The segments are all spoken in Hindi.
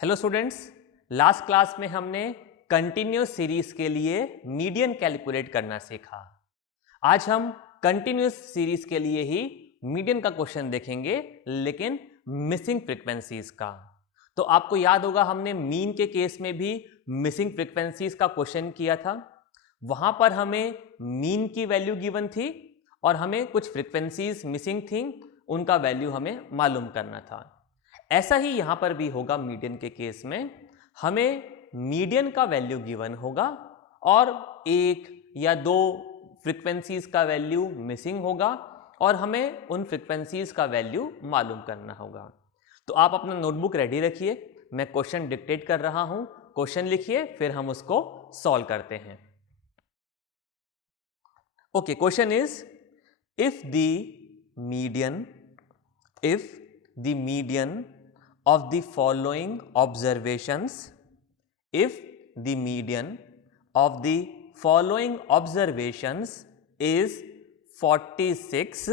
हेलो स्टूडेंट्स, लास्ट क्लास में हमने कंटिन्यूस सीरीज के लिए मीडियन कैलकुलेट करना सीखा। आज हम कंटिन्यूस सीरीज के लिए ही मीडियन का क्वेश्चन देखेंगे, लेकिन मिसिंग फ्रीक्वेंसीज का। तो आपको याद होगा हमने मीन के केस में भी मिसिंग फ्रीक्वेंसीज का क्वेश्चन किया था। वहां पर हमें मीन की वैल्यू गिवन थी और हमें कुछ फ्रीक्वेंसीज मिसिंग थी, उनका वैल्यू हमें मालूम करना था। ऐसा ही यहां पर भी होगा। मीडियन के केस में हमें मीडियन का वैल्यू गिवन होगा और एक या दो फ्रीक्वेंसीज का वैल्यू मिसिंग होगा और हमें उन फ्रीक्वेंसीज का वैल्यू मालूम करना होगा। तो आप अपना नोटबुक रेडी रखिए, मैं क्वेश्चन डिक्टेट कर रहा हूं, क्वेश्चन लिखिए, फिर हम उसको सॉल्व करते हैं। Okay, question is if the median of the following observations is 46,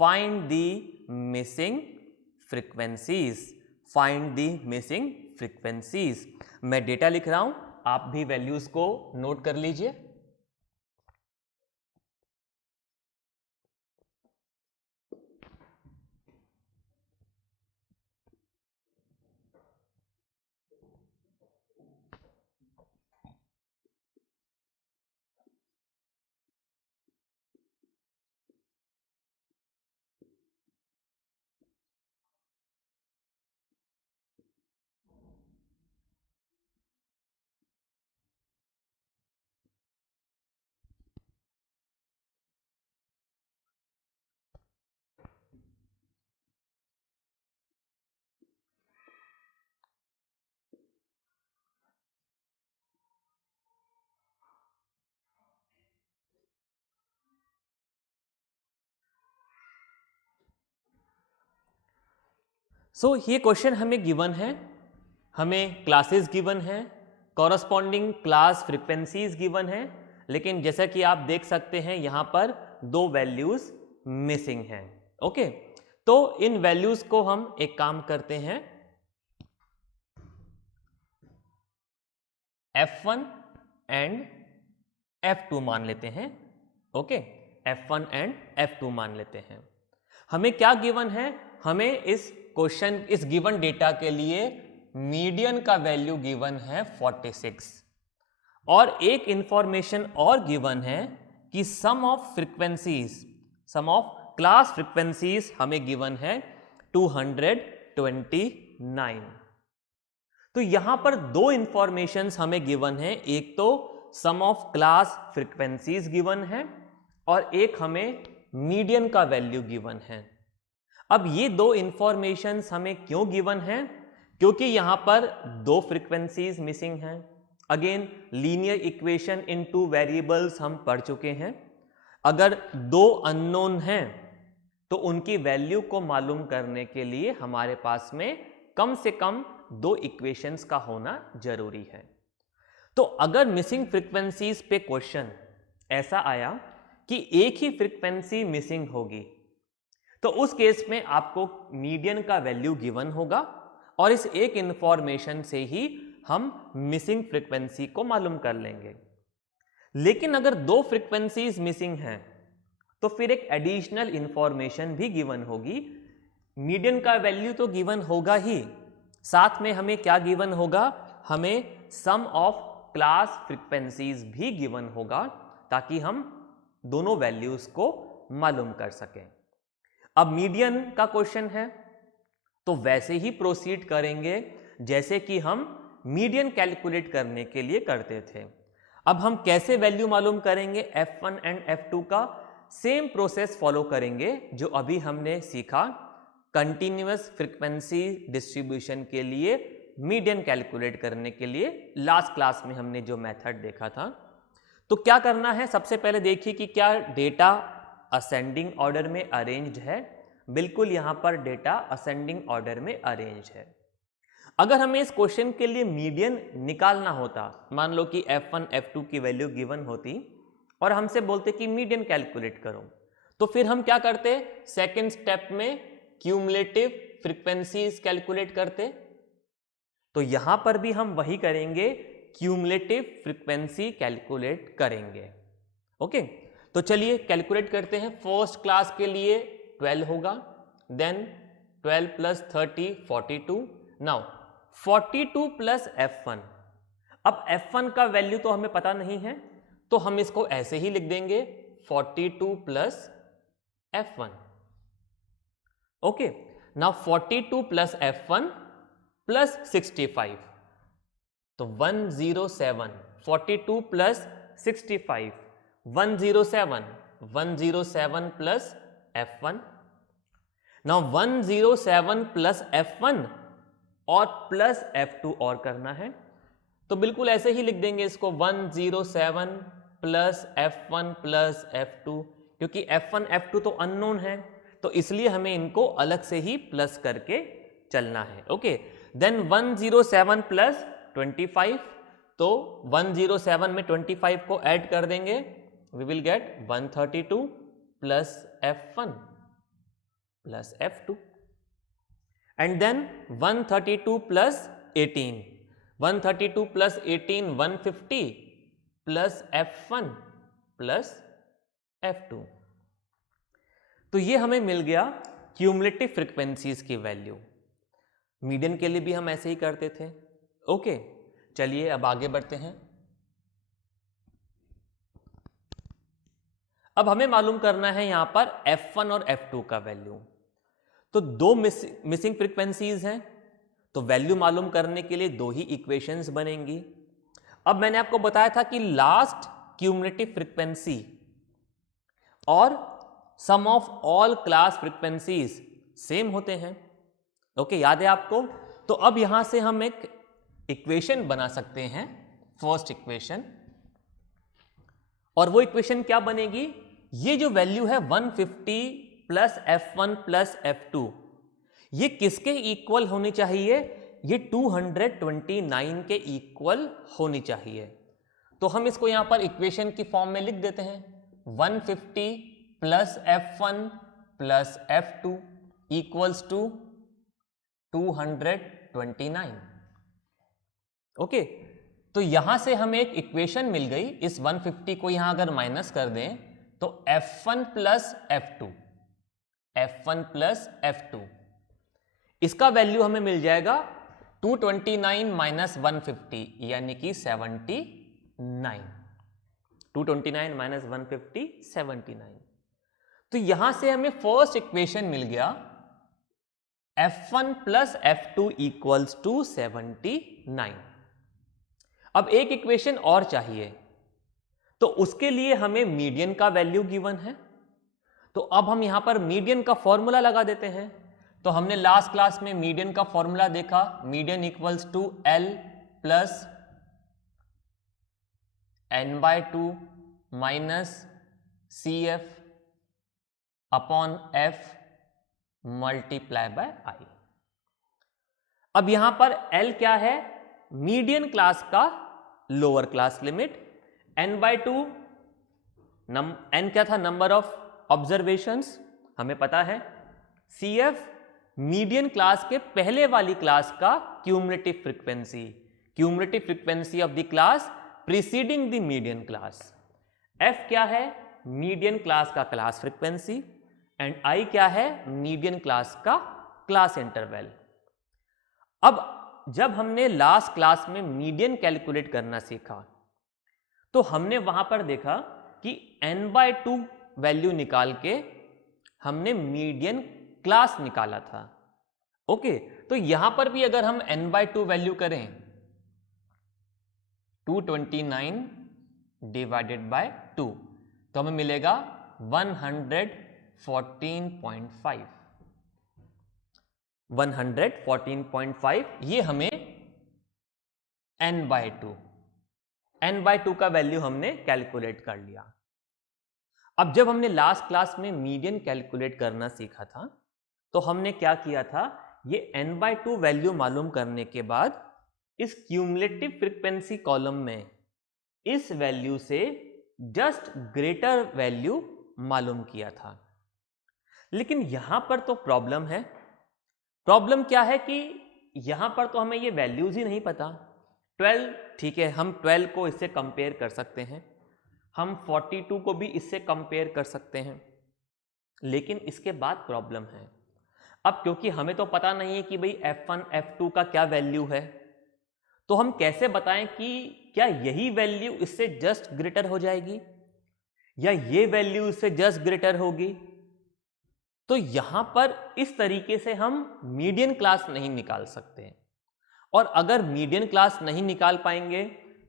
find the missing frequencies। मैं डेटा लिख रहा हूं, आप भी वैल्यूज को नोट कर लीजिए। ये क्वेश्चन हमें गिवन है, हमें क्लासेस गिवन है, कॉरस्पॉन्डिंग क्लास फ्रीक्वेंसीज गिवन है, लेकिन जैसा कि आप देख सकते हैं यहां पर दो वैल्यूज मिसिंग हैं। ओके, तो इन वैल्यूज को हम एक काम करते हैं, F1 एंड F2 मान लेते हैं। ओके, F1 एंड F2 मान लेते हैं। हमें क्या गिवन है? हमें इस गिवन डेटा के लिए मीडियन का वैल्यू गिवन है 46 और एक इंफॉर्मेशन और गिवन है कि सम ऑफ क्लास फ्रीक्वेंसीज हमें गिवन है 229। तो यहां पर दो इंफॉर्मेशंस हमें गिवन है, एक तो सम ऑफ क्लास फ्रीक्वेंसीज गिवन है और एक हमें मीडियन का वैल्यू गिवन है। अब ये दो इंफॉर्मेशंस हमें क्यों गिवन है? क्योंकि यहां पर दो फ्रीक्वेंसीज मिसिंग हैं। Again linear equation in two variables हम पढ़ चुके हैं। अगर दो अननोन हैं तो उनकी वैल्यू को मालूम करने के लिए हमारे पास में कम से कम दो इक्वेशंस का होना जरूरी है। तो अगर मिसिंग फ्रीक्वेंसीज पे क्वेश्चन ऐसा आया कि एक ही फ्रीक्वेंसी मिसिंग होगी, तो उस केस में आपको मीडियन का वैल्यू गिवन होगा और इस एक इंफॉर्मेशन से ही हम मिसिंग फ्रीक्वेंसी को मालूम कर लेंगे। लेकिन अगर दो फ्रीक्वेंसीज मिसिंग हैं तो फिर एक एडिशनल इंफॉर्मेशन भी गिवन होगी। मीडियन का वैल्यू तो गिवन होगा ही, साथ में हमें क्या गिवन होगा? हमें सम ऑफ क्लास फ्रीक्वेंसीज भी गिवन होगा ताकि हम दोनों वैल्यूज को मालूम कर सकें। अब मीडियन का क्वेश्चन है तो वैसे ही प्रोसीड करेंगे जैसे कि हम मीडियन कैलकुलेट करने के लिए करते थे। अब हम कैसे वैल्यू मालूम करेंगे F1 एंड F2 का? सेम प्रोसेस फॉलो करेंगे जो अभी हमने सीखा कंटिन्यूअस फ्रीक्वेंसी डिस्ट्रीब्यूशन के लिए मीडियन कैलकुलेट करने के लिए। लास्ट क्लास में हमने जो मेथड देखा था, तो क्या करना है? सबसे पहले देखिए कि क्या डेटा असेंडिंग ऑर्डर में अरेंज्ड है। बिल्कुल यहां पर डेटा असेंडिंग ऑर्डर में अरेंज है। अगर हमें इस क्वेश्चन के लिए मीडियन निकालना होता, मान लो कि F1 F2 की वैल्यू गिवन होती और हमसे बोलते कि मीडियन कैलकुलेट करो, तो फिर हम क्या करते? सेकेंड स्टेप में क्यूमुलेटिव फ्रीक्वेंसीज कैलकुलेट करते, तो यहां पर भी हम वही करेंगे, क्यूमुलेटिव फ्रीक्वेंसी कैलकुलेट करेंगे। ओके, तो चलिए कैलकुलेट करते हैं। फर्स्ट क्लास के लिए 12 होगा, then 12 plus 30 42। Now 42 plus F1, अब F1 का वैल्यू तो हमें पता नहीं है, तो हम इसको ऐसे ही लिख देंगे 42 plus F1। Okay, now 42 plus F1 plus 65, तो 107, 42 plus 65 107, 107 plus F1। Now 107 plus F1 और प्लस F2 और करना है, तो बिल्कुल ऐसे ही लिख देंगे इसको 107 प्लस F1 प्लस F2, क्योंकि F1 F2 तो अननोन है, तो इसलिए हमें इनको अलग से ही प्लस करके चलना है। ओके, देन 107 प्लस 25, तो 107 में 25 को ऐड कर देंगे, we will get 132 plus F1 plus F2, and then 132 plus 18, 132 plus 18 150 plus F1 plus F2। तो ये हमें मिल गया क्यूमुलेटिव फ्रीक्वेंसीज की वैल्यू। मीडियन के लिए भी हम ऐसे ही करते थे। ओके, चलिए अब आगे बढ़ते हैं। अब हमें मालूम करना है यहां पर F1 और F2 का वैल्यू। तो दो मिसिंग फ्रीक्वेंसीज हैं, तो वैल्यू मालूम करने के लिए दो ही इक्वेशंस बनेंगी। अब मैंने आपको बताया था कि लास्ट क्यूमुलेटिव फ्रीक्वेंसी और sum of all class frequencies same होते हैं। ओके, याद है आपको? तो अब यहां से हम एक इक्वेशन बना सकते हैं, फर्स्ट इक्वेशन, और वो इक्वेशन क्या बनेगी? ये जो वैल्यू है 150 प्लस F1 प्लस F2, ये किसके इक्वल होनी चाहिए? ये 229 के इक्वल होनी चाहिए। तो हम इसको यहां पर इक्वेशन की फॉर्म में लिख देते हैं, 150 plus F1 plus F2 equals to 229। Okay, तो यहां से हमें एक इक्वेशन मिल गई। इस 150 को यहां अगर माइनस कर दें तो F1 plus F2, F1 plus F2, इसका वैल्यू हमें मिल जाएगा 229 माइनस 150 यानी कि 79। 229 माइनस 150 79। तो यहां से हमें फर्स्ट इक्वेशन मिल गया F1 plus F2 equals to 79। अब एक इक्वेशन और चाहिए, तो उसके लिए हमें मीडियन का वैल्यू गिवन है। तो अब हम यहां पर मीडियन का फॉर्मूला लगा देते हैं। तो हमने लास्ट क्लास में मीडियन का फॉर्मूला देखा, median equals to L plus n/2 minus CF upon F multiply by I। अब यहां पर L क्या है? मीडियन क्लास का lower class limit, n/2 n क्या था? नंबर ऑफ ऑब्जर्वेशंस, हमें पता है। CF मीडियन क्लास के पहले वाली क्लास का cumulative frequency of the class preceding the median class. F क्या है? मीडियन क्लास का क्लास फ्रीक्वेंसी, एंड I क्या है? मीडियन क्लास का क्लास इंटरवल। अब जब हमने लास्ट क्लास में मीडियन कैलकुलेट करना सीखा, तो हमने वहां पर देखा कि n/2 वैल्यू निकाल के हमने मीडियन क्लास निकाला था। ओके, तो यहां पर भी अगर हम n/2 वैल्यू करें, 229 डिवाइडेड बाय 2, तो हमें मिलेगा 114.5। 114.5 ये हमें n/2 का वैल्यू हमने कैलकुलेट कर लिया। अब जब हमने लास्ट क्लास में मीडियन कैलकुलेट करना सीखा था, तो हमने क्या किया था? ये n/2 वैल्यू मालूम करने के बाद इस क्यूमुलेटिव फ्रीक्वेंसी कॉलम में इस वैल्यू से जस्ट ग्रेटर वैल्यू मालूम किया था। लेकिन यहां पर तो प्रॉब्लम है, प्रॉब्लम क्या है कि यहां पर तो हमें ये वैल्यूज ही नहीं पता। 12 ठीक है, हम 12 को इससे कंपेयर कर सकते हैं, हम 42 को भी इससे कंपेयर कर सकते हैं, लेकिन इसके बाद प्रॉब्लम है। अब क्योंकि हमें तो पता नहीं है कि भाई F1 F2 का क्या वैल्यू है, तो हम कैसे बताएं कि क्या यही वैल्यू इससे जस्ट ग्रेटर हो जाएगी या ये वैल्यू इससे जस्ट ग्रेटर होगी। तो यहां पर इस तरीके से हम मीडियन क्लास नहीं निकाल सकते, और अगर मीडियन क्लास नहीं निकाल पाएंगे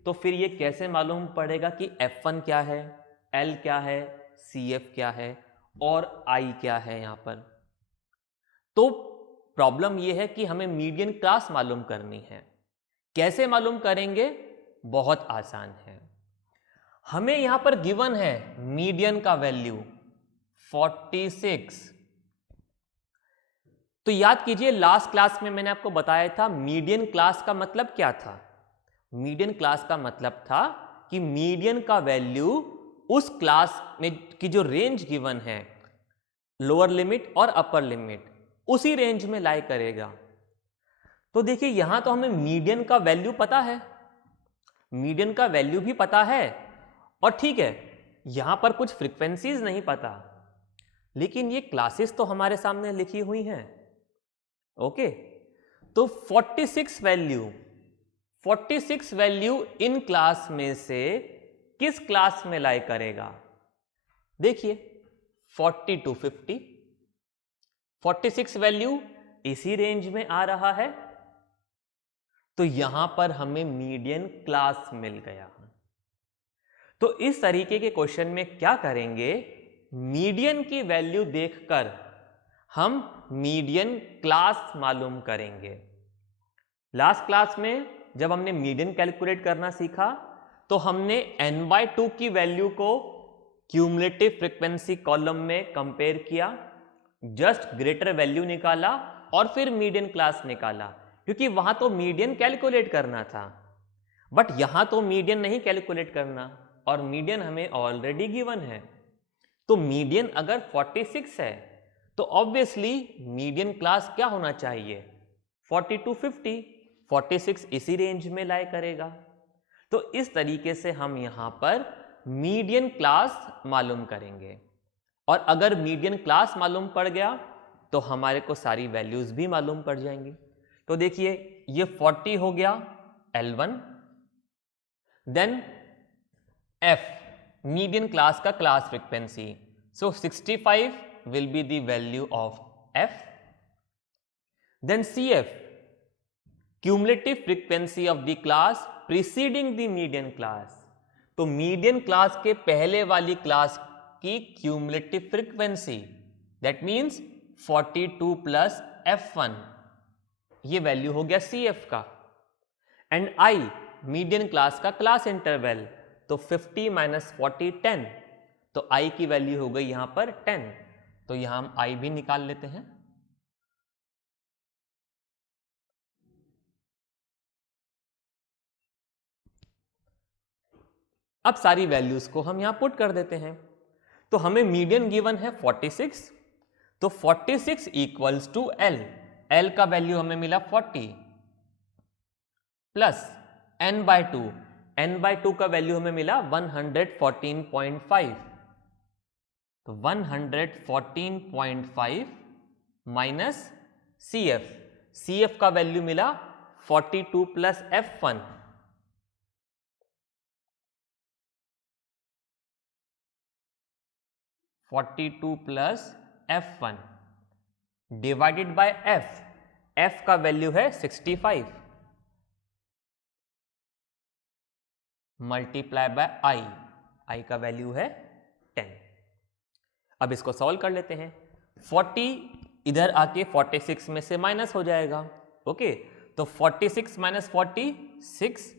तो फिर ये कैसे मालूम पड़ेगा कि F1 क्या है, L क्या है, CF क्या है और I क्या है। यहां पर तो प्रॉब्लम ये है कि हमें मीडियन क्लास मालूम करनी है। कैसे मालूम करेंगे? बहुत आसान है। हमें यहां पर गिवन है मीडियन का वैल्यू 46। तो याद कीजिए लास्ट क्लास में मैंने आपको बताया था मीडियन क्लास का मतलब क्या था। मीडियन क्लास का मतलब था कि मीडियन का वैल्यू उस क्लास में की जो रेंज गिवन है, लोअर लिमिट और अपर लिमिट, उसी रेंज में लाई करेगा। तो देखिए यहां तो हमें मीडियन का वैल्यू पता है, मीडियन का वैल्यू भी पता है, और ठीक है यहां पर कुछ फ्रीक्वेंसीज नहीं पता, लेकिन ये क्लासेस तो हमारे सामने लिखी हुई हैं। ओके, तो 46 वैल्यू इन क्लास में से किस क्लास में लाई करेगा? देखिए 40 to 50, 46 वैल्यू इसी रेंज में आ रहा है, तो यहां पर हमें मीडियन क्लास मिल गया। तो इस तरीके के क्वेश्चन में क्या करेंगे, मीडियन की वैल्यू देखकर हम मीडियन क्लास मालूम करेंगे। लास्ट क्लास में जब हमने मीडियन कैलकुलेट करना सीखा तो हमने n/2 की वैल्यू को क्यूमुलेटिव फ्रीक्वेंसी कॉलम में कंपेयर किया, जस्ट ग्रेटर वैल्यू निकाला और फिर मीडियन क्लास निकाला, क्योंकि वहां तो मीडियन कैलकुलेट करना था, बट यहां तो मीडियन नहीं कैलकुलेट करना, और मीडियन हमें ऑलरेडी गिवन है। तो मीडियन अगर 46 है तो ऑब्वियसली मीडियन क्लास क्या होना चाहिए? 40 to 50, 46 इसी रेंज में लाई करेगा। तो इस तरीके से हम यहां पर मीडियन क्लास मालूम करेंगे, और अगर मीडियन क्लास मालूम पड़ गया तो हमारे को सारी वैल्यूज भी मालूम पड़ जाएंगी। तो देखिए ये 40 हो गया L1, then F median class का class frequency, so 65 will be the value of F. Then CF cumulative frequency of the class preceding the median class. तो मीडियन क्लास के पहले वाली क्लास की cumulative frequency, that means 42 plus F1, ये वैल्यू हो गया CF का। एंड I मीडियन क्लास का क्लास इंटरवल, तो 50 माइनस 40 10, तो I की वैल्यू हो गई यहां पर 10, तो यहां हम I भी निकाल लेते हैं। अब सारी वैल्यूज को हम यहां पुट कर देते हैं, तो हमें मीडियन गिवन है 46, तो 46 इक्वल्स टू L, L का वैल्यू हमें मिला 40 प्लस n/2, n/2 का वैल्यू हमें मिला 114.5, तो 114.5 माइनस CF, CF का वैल्यू मिला 42 plus F1, plus F1 divided by F, F का वैल्यू है 65 मल्टीप्लाई बाय I का वैल्यू है 10। अब इसको सॉल्व कर लेते हैं। 40 इधर आके 46 में से माइनस हो जाएगा। ओके, तो 46 माइनस 46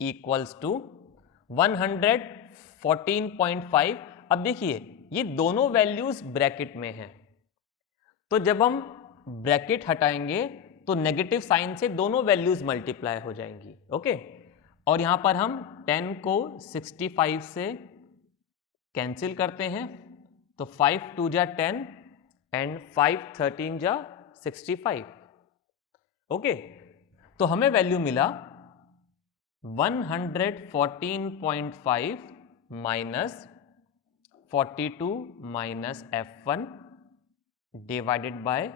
इक्वल्स टू 114.5। अब देखिए ये दोनों वैल्यूज ब्रैकेट में हैं, तो जब हम ब्रैकेट हटाएंगे तो नेगेटिव साइन से दोनों वैल्यूज मल्टीप्लाई हो जाएंगी। ओके, और यहां पर हम 10 को 65 से कैंसिल करते हैं, तो 5 2 जा 10 एंड 5 13 जा 65, ओके, तो हमें वैल्यू मिला 114.5 minus 42 minus F1 divided by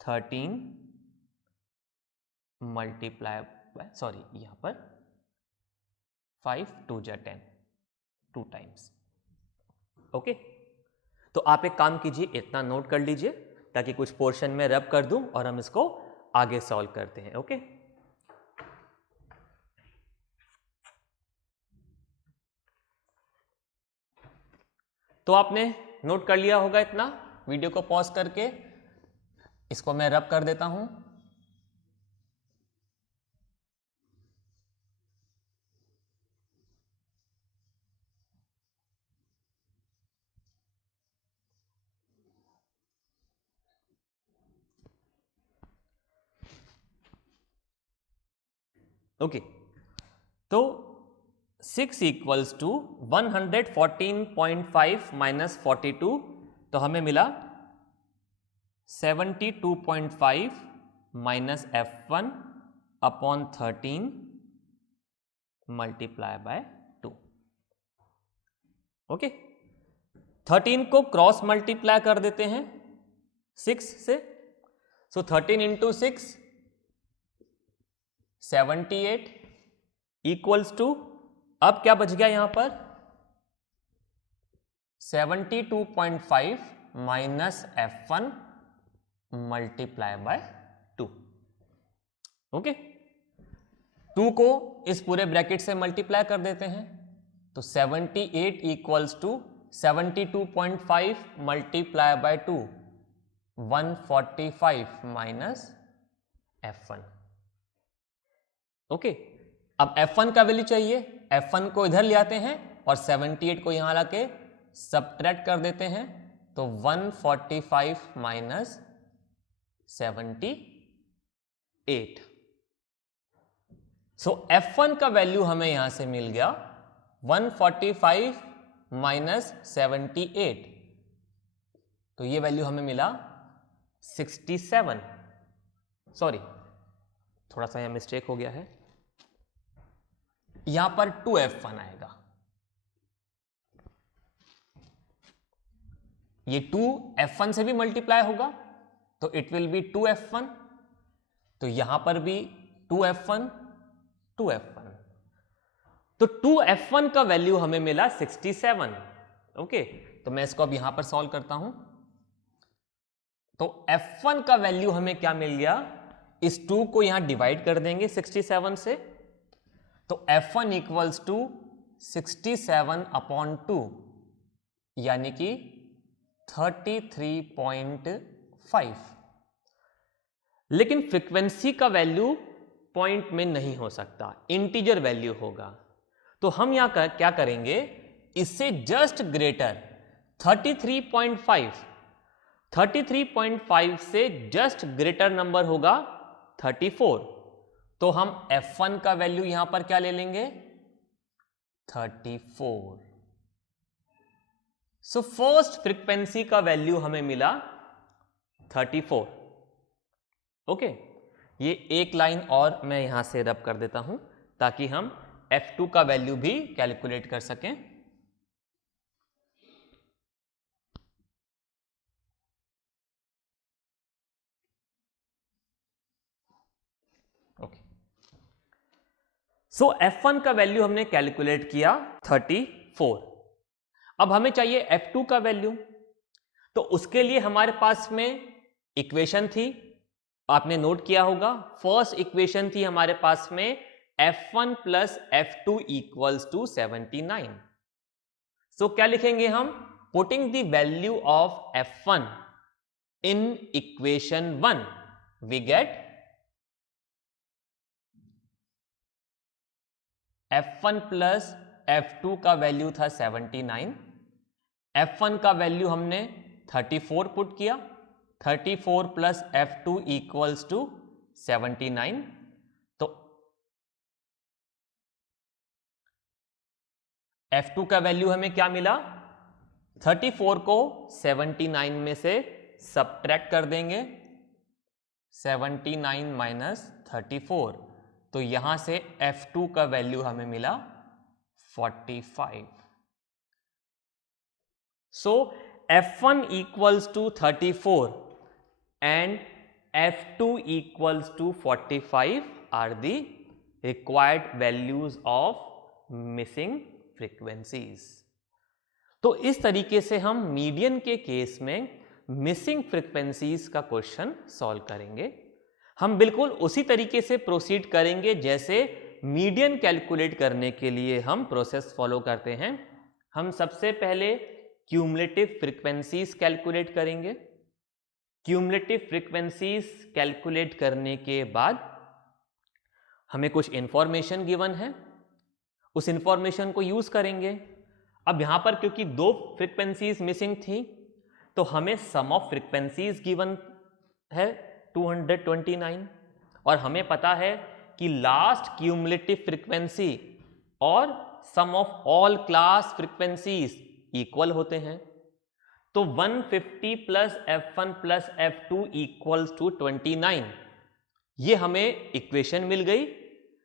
13 multiply by, sorry यहां पर 5 2 जा 10, 2 टाइम्स। ओके, तो आप एक काम कीजिए, इतना नोट कर लीजिए ताकि कुछ पोर्शन में रब कर दूं और हम इसको आगे सॉल्व करते हैं। ओके, तो आपने नोट कर लिया होगा इतना। वीडियो को पॉज करके इसको मैं रब कर देता हूं। ओके, तो 6 इक्वल्स टू 114.5 माइनस 42, तो हमें मिला 72.5 minus F1 upon 13 multiply by 2। Okay, 13 को क्रॉस मल्टीप्लाई कर देते हैं 6 से, सो 13 इंटू 6 78 इक्वल्स टू, अब क्या बच गया यहां पर 72.5 minus F1 multiply by 2। Okay, 2 को इस पूरे ब्रैकेट से मल्टीप्लाई कर देते हैं, तो 78 equals to 72.5 multiply by 2 145 minus F1। Okay, अब F1 का वैल्यू चाहिए, F1 को इधर ले आते हैं और 78 को यहां लाके सबट्रैक्ट कर देते हैं, तो 145 माइनस 78। सो F1 का वैल्यू हमें यहां से मिल गया 145 माइनस 78, तो ये वैल्यू हमें मिला 67। सॉरी, थोड़ा सा यहां मिस्टेक हो गया है, यहां पर 2F1 आएगा, ये 2F1 से भी मल्टीप्लाई होगा तो इट विल बी 2F1, तो यहां पर भी 2F1 2F1, तो 2F1 का वैल्यू हमें मिला 67। ओके, तो मैं इसको अब यहां पर सॉल्व करता हूं, तो F1 का वैल्यू हमें क्या मिल गया, इस 2 को यहां डिवाइड कर देंगे 67 से, तो F1 इक्वल्स टू 67 अपॉन 2 यानी कि 33.5। लेकिन फ्रीक्वेंसी का वैल्यू पॉइंट में नहीं हो सकता, इंटीजर वैल्यू होगा, तो हम यहां क्या करेंगे, इससे जस्ट ग्रेटर 33.5 से जस्ट ग्रेटर नंबर होगा 34, तो हम F1 का वैल्यू यहां पर क्या ले लेंगे 34। सो फर्स्ट फ्रीक्वेंसी का वैल्यू हमें मिला 34। ओके, ये एक लाइन और मैं यहां से रब कर देता हूं ताकि हम F2 का वैल्यू भी कैलकुलेट कर सकें। ओके, सो F1 का वैल्यू हमने कैलकुलेट किया 34, अब हमें चाहिए F2 का वैल्यू, तो उसके लिए हमारे पास में इक्वेशन थी, आपने नोट किया होगा, फर्स्ट इक्वेशन थी हमारे पास में F1 plus F2 equals to 79। सो क्या लिखेंगे हम, putting the value of F1 in equation 1 we get F1 plus F2 का वैल्यू था 79, F1 का वैल्यू हमने 34 पुट किया, 34 प्लस F2 इक्वल्स टू 79, तो F2 का वैल्यू हमें क्या मिला, 34 को 79 में से सबट्रैक्ट कर देंगे 79 माइनस 34, तो यहां से F2 का वैल्यू हमें मिला 45. So F1 equals to 34 and F2 equals to 45 are the required values of missing frequencies. तो इस तरीके से हम मीडियन के केस में मिसिंग फ्रीक्वेंसीज का क्वेश्चन सॉल्व करेंगे. हम बिल्कुल उसी तरीके से प्रोसीड करेंगे जैसे मीडियन कैलकुलेट करने के लिए हम प्रोसेस फॉलो करते हैं. हम सबसे पहले क्यूमुलेटिव फ्रीक्वेंसीज कैलकुलेट करेंगे. क्यूमुलेटिव फ्रीक्वेंसीज कैलकुलेट करने के बाद हमें कुछ इंफॉर्मेशन गिवन है, उस इंफॉर्मेशन को यूज करेंगे. अब यहां पर क्योंकि दो फ्रीक्वेंसीज मिसिंग थी तो हमें सम ऑफ फ्रीक्वेंसीज गिवन है 229 और हमें पता है कि लास्ट क्यूमुलेटिव फ्रीक्वेंसी और sum of all class frequencies equal होते हैं. तो 150 plus F1 plus F2 equals to 29, ये हमें इक्वेशन मिल गई.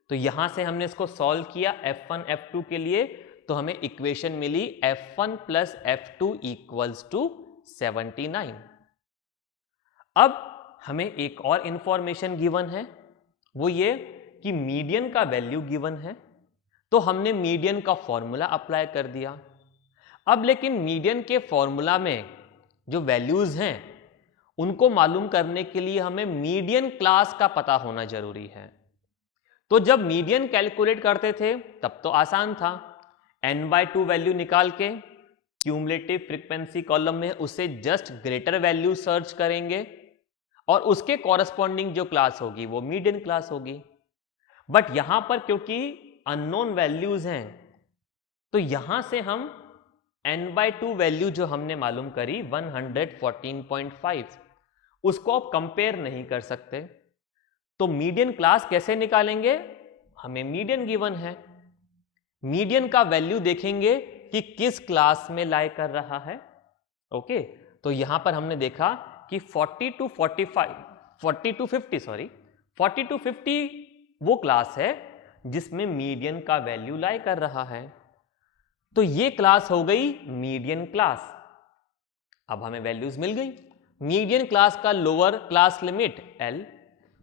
तो यहां से हमने इसको सॉल्व किया F1 F2 के लिए, तो हमें इक्वेशन मिली F1 plus F2 equals to 79. अब हमें एक और इंफॉर्मेशन गिवन है, वो ये कि मीडियन का वैल्यू गिवन है, तो हमने मीडियन का फॉर्मूला अप्लाई कर दिया. अब लेकिन मीडियन के फॉर्मूला में जो वैल्यूज हैं उनको मालूम करने के लिए हमें मीडियन क्लास का पता होना जरूरी है. तो जब मीडियन कैलकुलेट करते थे तब तो आसान था, n/2 वैल्यू निकाल के क्यूमुलेटिव फ्रीक्वेंसी कॉलम में उससे जस्ट ग्रेटर वैल्यू सर्च करेंगे और उसके कॉरस्पॉन्डिंग जो क्लास होगी वो मीडियन क्लास होगी. बट यहां पर क्योंकि अननोन वैल्यूज हैं तो यहां से हम n/2 वैल्यू जो हमने मालूम करी 114.5, उसको आप कंपेयर नहीं कर सकते. तो मीडियन क्लास कैसे निकालेंगे? हमें मीडियन गिवन है, मीडियन का वैल्यू देखेंगे कि किस क्लास में लाई कर रहा है. ओके, तो यहां पर हमने देखा कि 40 to 50 वो क्लास है जिसमें मीडियन का वैल्यू लाई कर रहा है. तो ये क्लास हो गई मीडियन क्लास. अब हमें वैल्यूज मिल गई. मीडियन क्लास का lower class limit L,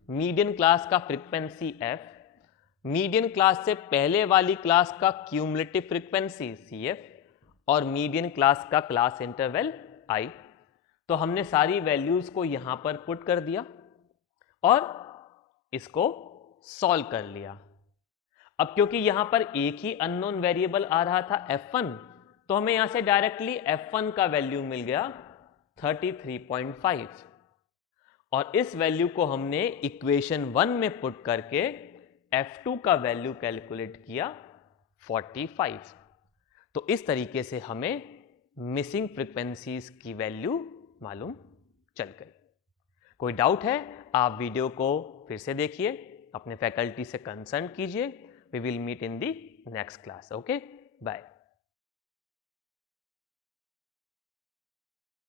median class का फ्रीक्वेंसी F, मीडियन क्लास से पहले वाली क्लास का क्यूमुलेटिव फ्रीक्वेंसी CF और मीडियन क्लास का क्लास इंटरवल I. तो हमने सारी वैल्यूज को यहां पर पुट कर दिया और इसको सॉल्व कर लिया. अब क्योंकि यहां पर एक ही अननोन वेरिएबल आ रहा था F1, तो हमें यहां से डायरेक्टली F1 का वैल्यू मिल गया 33.5 और इस वैल्यू को हमने इक्वेशन 1 में पुट करके F2 का वैल्यू कैलकुलेट किया 45. तो इस तरीके से हमें मिसिंग फ्रीक्वेंसीज की वैल्यू मालूम चल गई. कोई डाउट है आप वीडियो को फिर से देखिए, अपने फैकल्टी से कंसल्ट कीजिए. We will meet in the next class. Okay, bye.